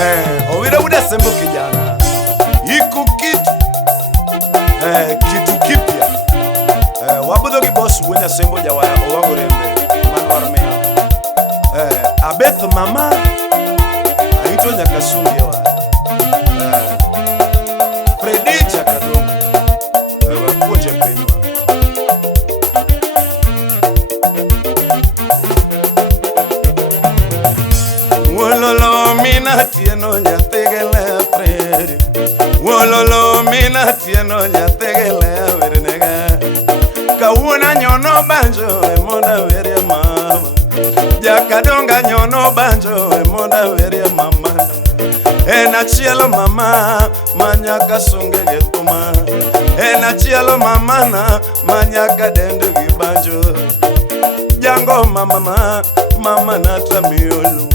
Owira uda sembo kijana iko kitu kitu kipya wabudo ki boss wenya sembo jawaya owagorembe manwar me Abeth mama aito nyakasungi wa Freddy Jakadongo wakuja penywa wololo mina tieno nyategele Freddy wololo mina tieno nyategele vernega kawuna nyono banjo emonda veria mama Jakadonga nyono banjo emonda veria mama ena chielo mama manyaka songe getuma ena chielo mama na manyaka dende gibanjo jango mama mama natra miolu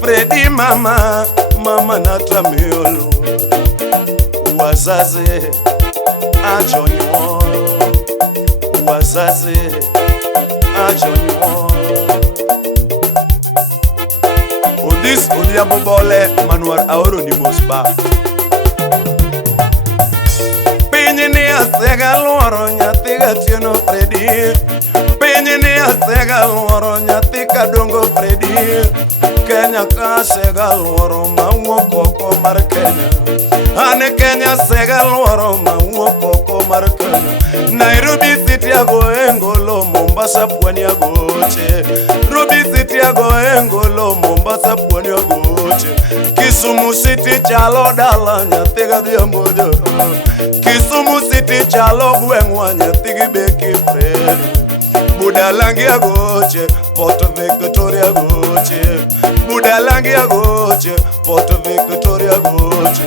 Freddy mama natra miolu wazaze ajonyo wazaze ajonyo Odis odiabobole manuar aoro ni mosba Pinyini asega luoro nyathiga tieno Freddy Pinyini asega luoro nyathika dongo Freddy Kenya ka sega luoro mawuok oko mar Kenya Ane Kenya sega luoro mawuok oko mar Kenya Nairobi City ago engolo Mombasa pwani agoche Nairobi City ago engolo Mombasa pwani agoche Kisumu City chalo dala nyathiga dhiambojo Kisumu City chalo gweng'wa nyathigi beki Freddy Budalangi agoche Port Victoria agoche Budalangi agoche Port Victoria agoche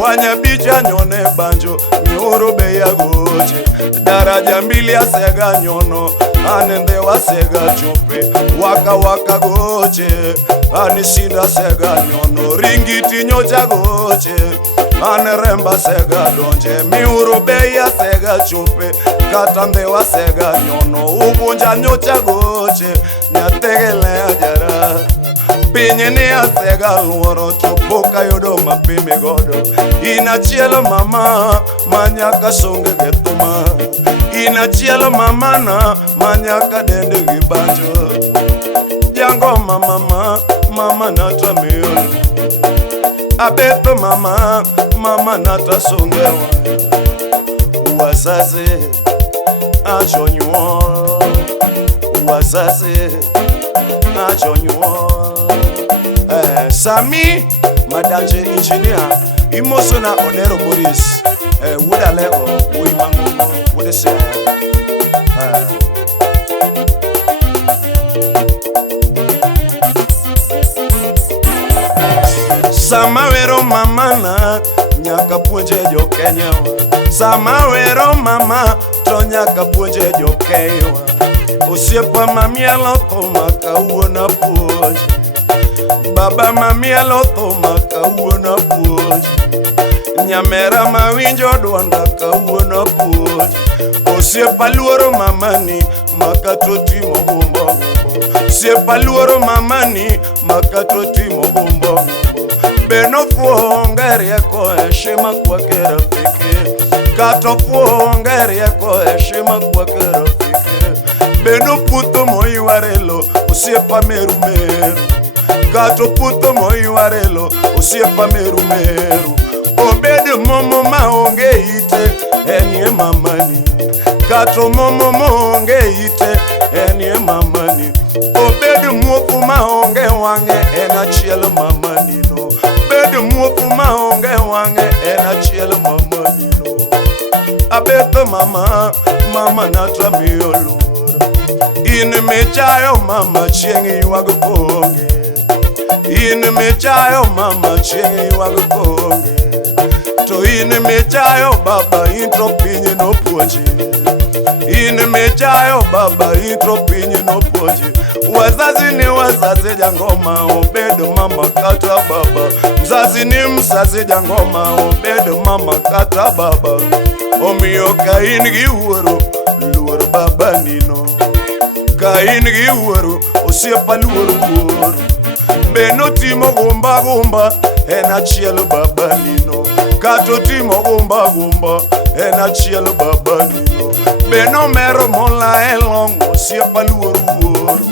Wanya bicha nyone banjo mioro be agoche Daraja mbili asega nyono anende wasega chope Waka waka goche anishinda sega nyono Ringiti nyocha goche aneremba sega donje mioro be asega chope Katande wasega nyono ubunja nyocha goche Nyategele ajara Pinyini asega luoro chopoka yodo mapime godo Inachielo mama manyaka songe getuma Inachielo mama na manyaka dende gibanjo Jango mama natra miolu Abeth mama natra songe wa Wazaze ajonyo Wazaze ajonyo Sami Madanje engineer Imosona Onero Maurice Wuda lego Uimango Wuda se Samawero mama na nyaka puonje jo Kenya Samawero mama to nyaka puonje jo Kenya Osiepa mamielo to makauona puonje Baba mamielo to makauona puonje Nyamera mawinjo duonda kauona puonje Osiepa luoro mamani makatotimo gumbo Osiepa luoro mamani makatotimo gumbo Beno fuongeri eko heshima kwake rafiki Kato fuongeri eko heshima kwake rafiki Beno puto moiwarelo osiepa meru Kato puto moiwarelo osiepa meru Obedo momo maonge ite enie mamani Kato momo maonge ite enie mamani Obedo muofu maonge wange enachielo mamani no Obedo muofu maonge wange enachielo mamani no Abeth mama natra miolu In mechayo mama chiengi wagokonge In mechayo mama chiengi wagokonge To in mechayo baba intro pinyi no puonje In mechayo baba intro pinyi no puonje Wazazi ni wazazi jangoma Obedo mama kata baba Mzazi ni mzazi jangoma Obedo mama kata baba Omiyo kain gi wuoro luoro baba nino Kain gi wuoro osiepa luoro Beno timo gumba gumba en achiel baba nino. Kato timo gumba gumba en achiel baba nino. Beno mero mola elongo siepa luoru uoru.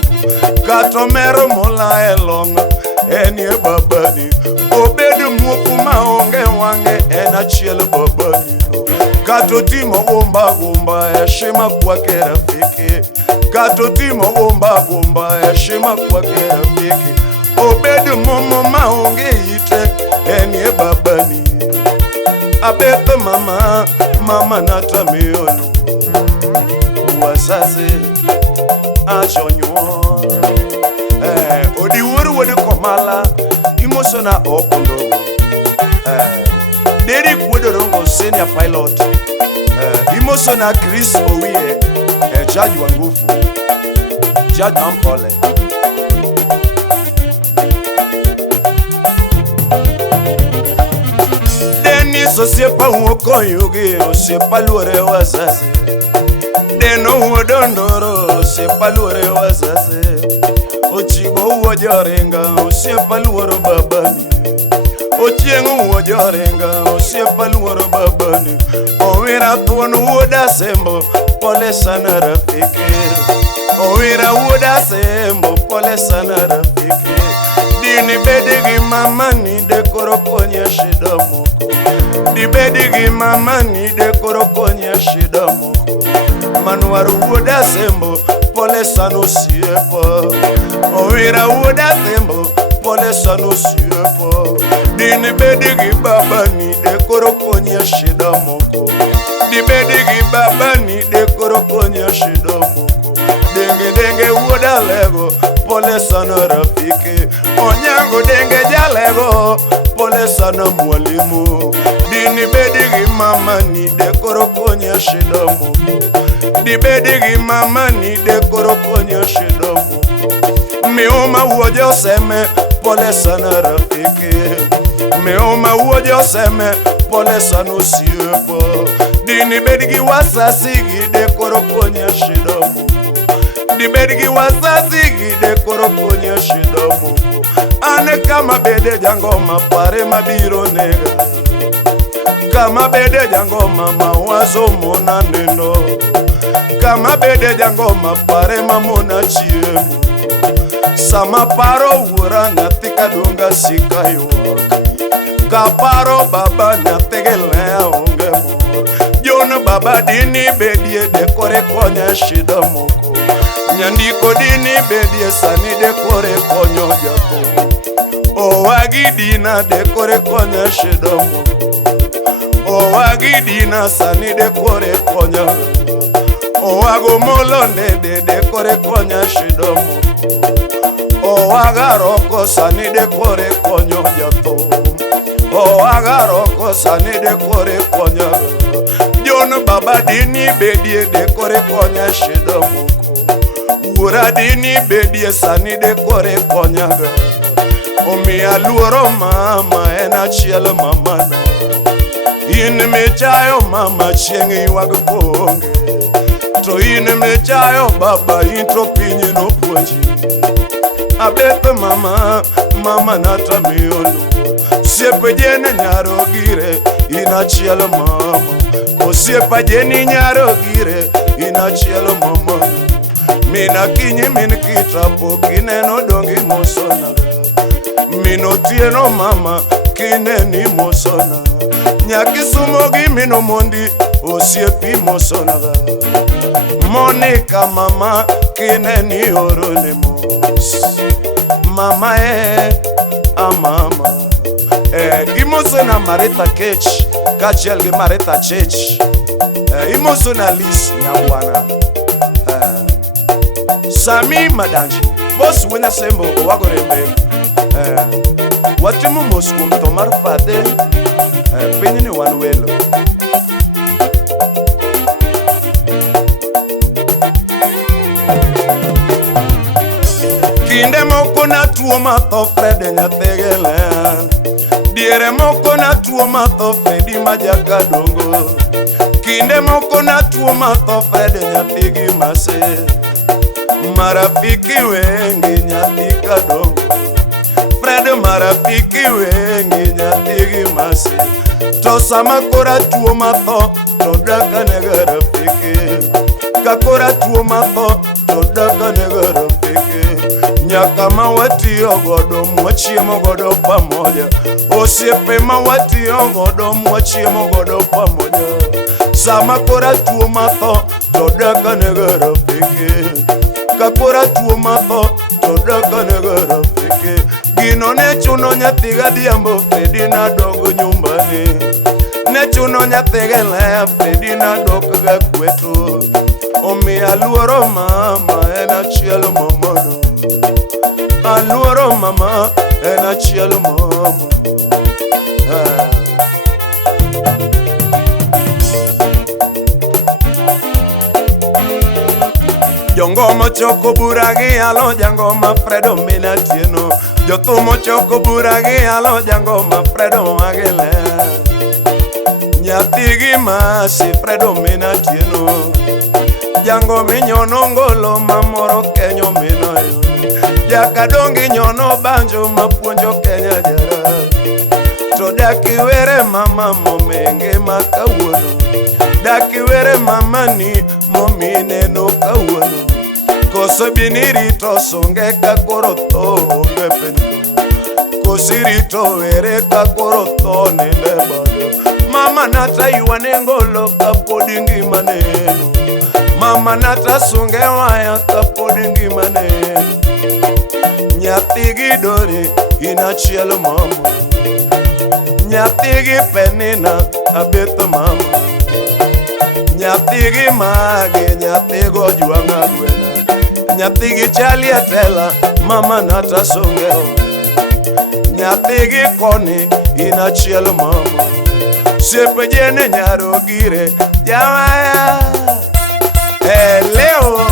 Kato mero mola elongo en ye baba ni. Obedo muoku maonge wange en achiel baba nino. Kato timo gumba gumba heshima kwake rafiki. Kato timo gumba gumba heshima kwake rafiki. Obedo momo maonge ite en ye baba ni. Abeth mama natamiono. Wazazi ajonyo odi wuru wodi komala imosona okondo Derek Wodorongo senior pilot imosona Chris Owie judge wangufu judge Nampole Denis osiepa uokoyoge osiepa luore wazazi Deno uodondoro osiepa luore wazazi Ochibo uojorenga osiepa luoro babani Ochieng uojorenga osiepa luoro babani Owira thuon uoda sembo pole sana rafiki Owira uoda sembo pole sana rafiki Dini bedigi mama ni dekoro konye shida moko Di bedigi mama ni dekoro konye shida moko Manuaru uoda sembo pole sana osiepa Owira uoda sembo pole sana osiepa Dini bedigi baba ni dekoro konye shida moko Di bedigi baba ni dekoro konye shida moko Denge uoda lego pole sana rafiki Onyango denge jalego pole sana mwalimu Dini bedigi mama ni dekoro konye shida moko Di bedigi mama ni dekoro konye shida moko Mioma uojo seme pole sana rafiki Mioma uojo seme pole sana osiepa Dini bedigi wasasigi dekoro konye shida moko Di bedigi wasasigi dekoro konye shida moko Ane kama bede jangoma pare mabiro nega Kama bede jangoma mawazo mona neno Kama bede jangoma pare mamona chiemo Sama paro ura nyati kadonga sika yuwaka Kaparo baba nyati gelea unge mor Jona baba dini bedie dekore konya shida moko Nyandiko dini bedie sani dekore konyo jato Owagi dina dekore konya shida moko Owagi dina sani dekore konya Owago molone de dekore konya shida moko Owagaroko sani dekore konyo jato Owagaroko sani dekore konya Jon baba dini bedie dekore konya shida moko Ura dini bedie sani dekore konya Omiya luoro mama en achiel mama no In mechayo mama chieng iwag konge To in mechayo baba intro pinyi no puonji Abeth mama natamiono Siepe jene nyaro gire inachiel mama Osiepa jeni nyaro gire inachiel mama Mina kinyi min kitapo kineno dongi mosona Mino tieno mama kineni mosona Nyaki sumogi mino mondi osiepi mosona Monica mama kineni orone mos Mama mama Imosona Marita Kech Kachiel gi Marita Chech Imosona Liz Nyangwana Sami Madanji Boss wina sembo wagorembe Watimu moskum tomar fade Penini wanwelo Kinde moko na tuo matho Freddy nyathegele Diere moko na tuo matho Freddy Jakadongo Kinde moko na tuo matho Freddy nyathigi mase Marafiki wengi nyathi kadongo Fred marafiki wengi nyathigi masi, to sama kora tuo matho to daka nega rafiki, kakora tuo matho to daka nega rafiki. Nyaka ma watiyo godo mwachiemo godo pamoja, osiepe ma watiyo godo mwachiemo godo pamoja. Sama kora tuo matho to daka nega rafiki, kakora tuo matho to daka nega rafiki. Gino ne chuno nyathiga diambo Freddy na dogo nyumbani, ne chuno nyathiga lea Freddy na dogo ga kwetu. Omi aluoro mama en achielo mamano, aluoro mama en achielo mama. Ngomma choko buragi alo Ngomma Fredo mina tieno, jotumo choko buragi alo Ngomma Fredo agele. Nyathigi masi Fredo mina tieno, Ngomma nyono ngolo mamoro kenyo mina yo, Jakadongo nyono banjo mapuonjo Kenya jara. To daki were mama momenge makawuono, daki were mama ni momine no kawuono. Koso binirito songe kakoro to ngepenko, kosirito were kakoro to nende bado. Mama nata yuane ngolo kapodi ngima neno, mama nata songe waya kapodi ngima neno. Nyathigi dori inachielo mama, nyathigi penina Abeth mama, nyathigi mage nyathigo juanga gwena, nyathigi chali atela mama nata songeo, nyathigi koni inachielo mama. Sepe jene nyaro gire jawaya, leo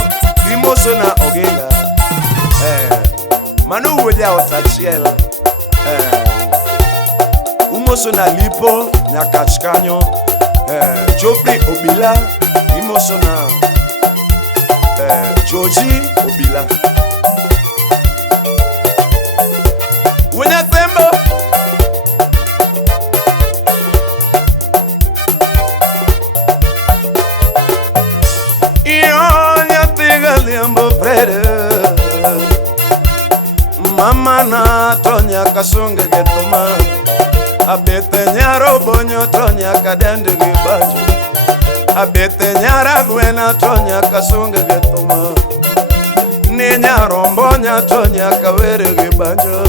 imoso na oginga, manu uweja otachiel, umoso na lipo nyakachkanyo, Chopri obila imoso na Joji obila. Wenya tembo iyo nyathiga liambo Freddy, mama na to nyaka songe getoma. Abeth nyaro bonyo to nyaka dendgi banjo, Abeth nyara gwena to nyaka songe getoma. Ni nyaro mbonya to nyaka were gi banjo,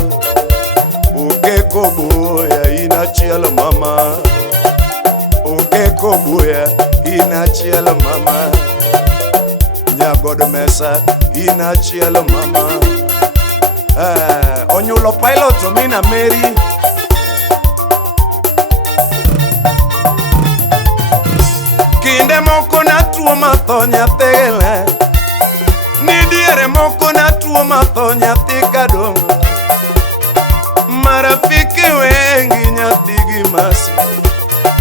ukeko buya inachielo mama, ukeko buya inachielo mama. Nyagodo mesa inachielo mama. Onyulo pilot to mina Mary, kinde moko na tuo matho nyathile, nidiere moko na tuo matho nyathi kadongo. Marafiki wengi nyathigi masi,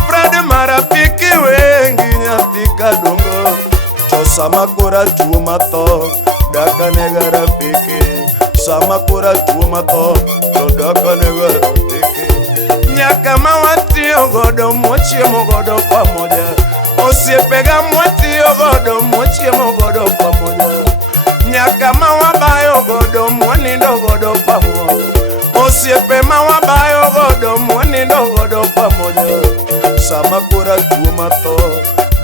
Fred marafiki wengi nyathi kadongo. To sama kora tuo matho daka nega rafiki, sama kora tuo matho to daka nega rafiki. Nyaka ma watiyo godo mwachiemo godo pamoja, osiepega mwatiyo godo mwachiemo godo pamoja. Nyaka ma wabayo godo mwanindo godo pamoja, osiepe ma wabayo godo mwanindo godo pamoja. Sama kora tuo matho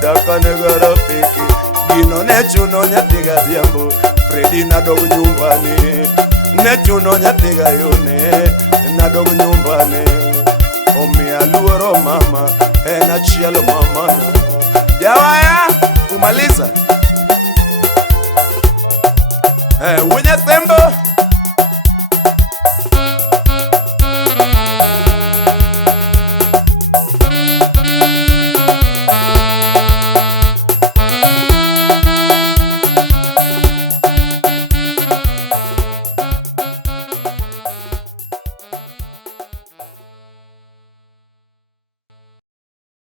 daka nega rafiki, gino ne chuno nyathiga dhiambo Freddy na dogo nyumbani, ne chuno nyathiga yone na dogo nyumbani. Omi aluoro mama en achielo mama. Jawaya kumaliza, wenya tembo